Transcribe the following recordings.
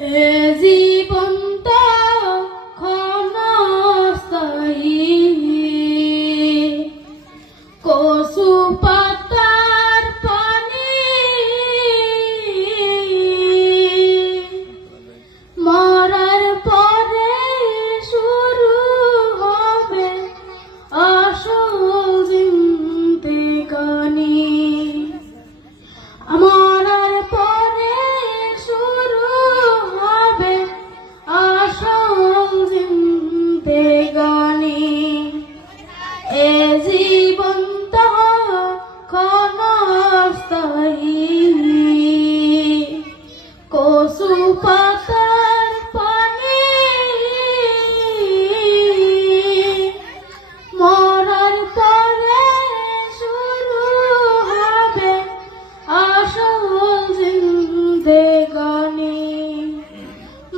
এ জীবন তো ক্ষণস্থায়ী, কচু পাতার পানি মরার পরে শুরু হবে আসল জিন্দেগানি। মরার পরে শুরু হবে আসল জিন্দেগানি। এ জীবন তো ক্ষণস্থায়ী, কচু পাতার পানি মরার পরে শুরু হবে আসল জিন্দেগানি।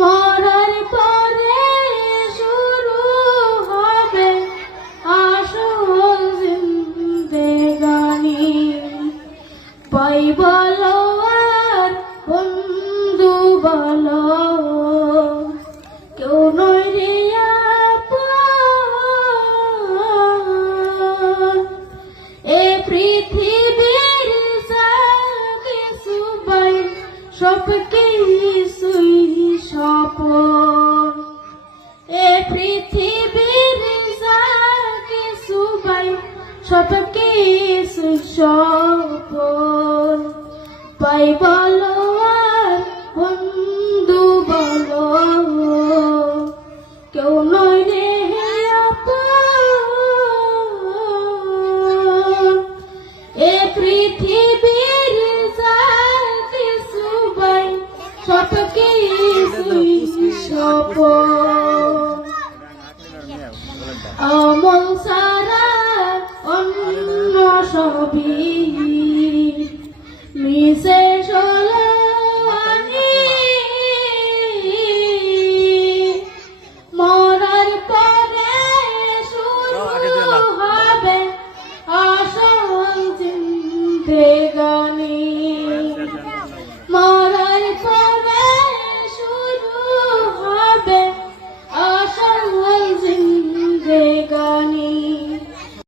মরার পরে শুরু হবে আসল জিন্দেগানি। ভাই বলো আর বন্ধু বলো, কেউ নয় রে আপন। এ পৃথিবীর যা কিছু পাই সব কিছুই স্বপন। এ পৃথিবীর যা কিছু পাই সব কিছুই স্বপন। ভাই বলো আর বন্ধু বলো, কেউ নয় রে আপন। এ পৃথিবীর যা কিছু পাই সব কিছুই স্বপন। আমল ছাড়া অন্য সবই